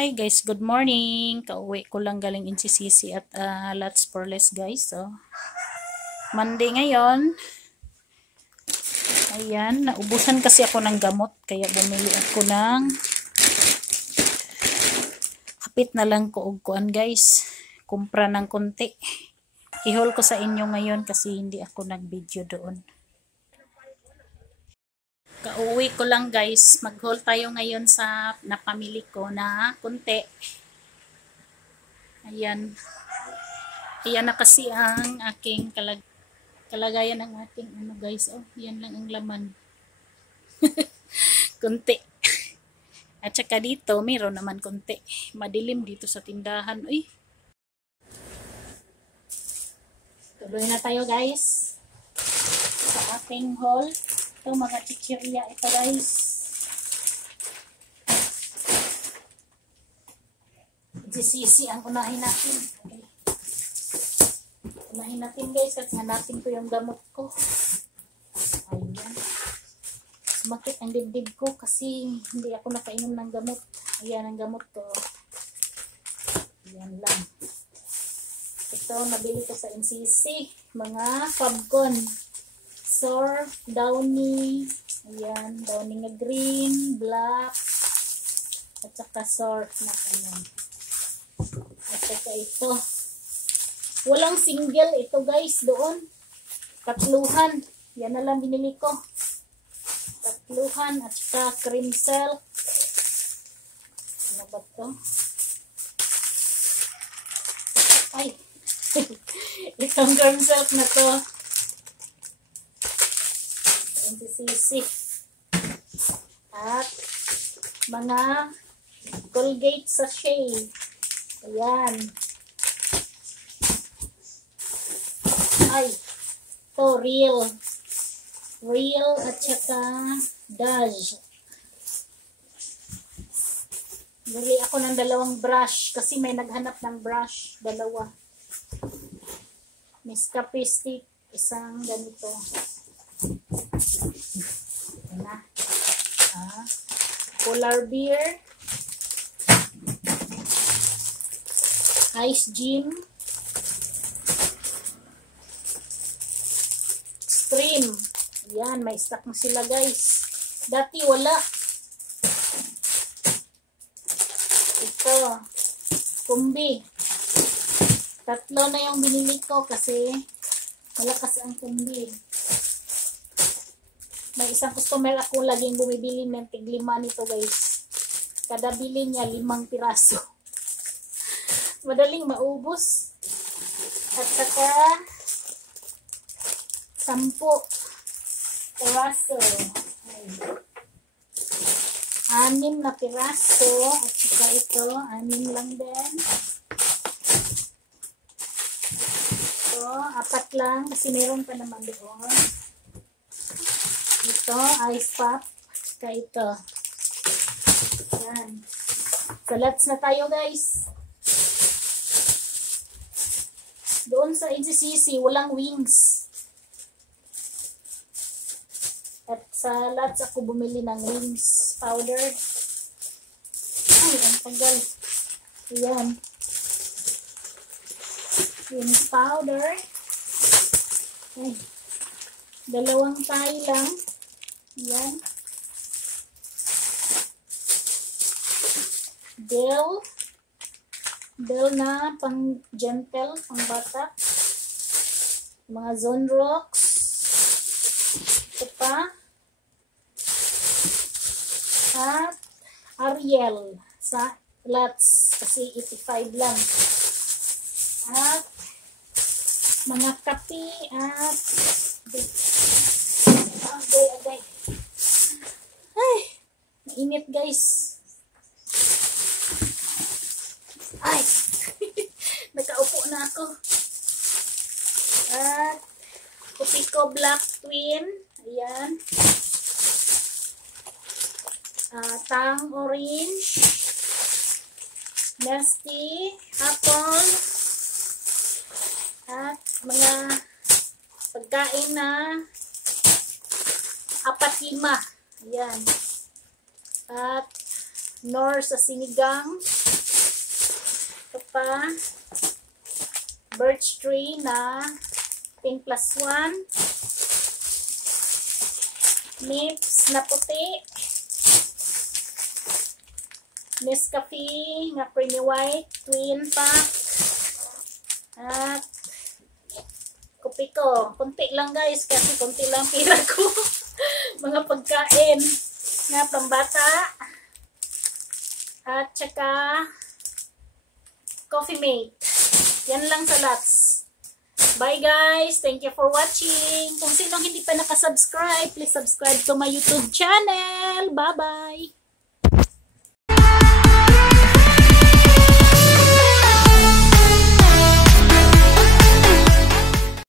Hi guys, good morning. Kauwi ko lang galing NCCC at Lots for Less guys. So, Monday ngayon. Ayan, naubusan kasi ako ng gamot kaya bumili ako ng kapit na lang ko og kuan guys. Kumpra ng konti. I-haul ko sa inyo ngayon kasi hindi ako nag-video doon. Kauwi ko lang guys. Mag-haul tayo ngayon sa napamili ko na konti. Ayan. Ayan na kasi ang aking kalagayan ng ating ano guys. Oh, yan lang ang laman. Kunti. At saka dito, mayroon naman kunti. Madilim dito sa tindahan. Uy. Tuloy na tayo guys. Sa ating haul. Ito mga chichirya ito guys. GCC ang unahin natin. Okay. Unahin natin guys kasi hanapin ko yung gamot ko. Ayan. Sumakit ang dibdib ko kasi hindi ako nakainom ng gamot. Ayan ang gamot ko. Ayan lang. Ito nabili ko sa NCC. Mga Fabcon. Sor, Downy. Ayan. Downy nga green, black. At saka Sor na ayan. At saka ito. Walang single ito guys doon. Tatluhan. Yan na lang binili ko. Tatluhan at saka cream silk. Ano ba ito? Ay. Itong cream silk na to. NCCC. At mga Colgate sachet. Ayan. Ay. Ito real. Real at saka Daj. Bili ako ng dalawang brush kasi may naghanap ng brush. Dalawa. Nescafe stick. Isang ganito. Ayan na. Polar beer. Ice gym. Stream. Yan, may stock na sila guys. Dati wala. Ito. Kumbi. Tatlo na yung binili ko kasi malakas ang kumbi. May isang customer ako laging bumibili ng tig-5 nito guys. Kada bili niya 5 piraso. Madaling maubos. At saka 10 piraso. 6 na piraso. At saka ito, 6 lang din. Ito, 4 lang. Kasi meron pa naman doon. Ito, ice pop. At saka ito. Yan. Salats na tayo guys. Doon sa NCCC, walang wings. At sa Lots ako bumili ng wings powder. Ay, ang tagal. Ayan. Wings powder. Ay. 2 tayo lang. Ayan. Del na pang gentle, pang bata. Mga Zone Rocks. Ito pa. At Ariel sa Lots kasi 85 lang. At mga kape at agay. Ay, mainit guys. Ay, nakaupo na ako. At Kopiko Black Twin. Ayan. Tang Orange. Nesty. Apple. At mga pagkain na 4-5. Ayan. At Nor sa sinigang. pa birch tree na 10+1. Nips na puti. Nescafe nga creamy white, twin pack. At kopi ko. Kunti lang guys, kasi kunti lang pira ko. Mga pagkain nga pambata. At saka Coffee Mate. Yan lang sa lots. Bye guys! Thank you for watching. Kung sinong hindi pa nakasubscribe, please subscribe to my YouTube channel. Bye-bye!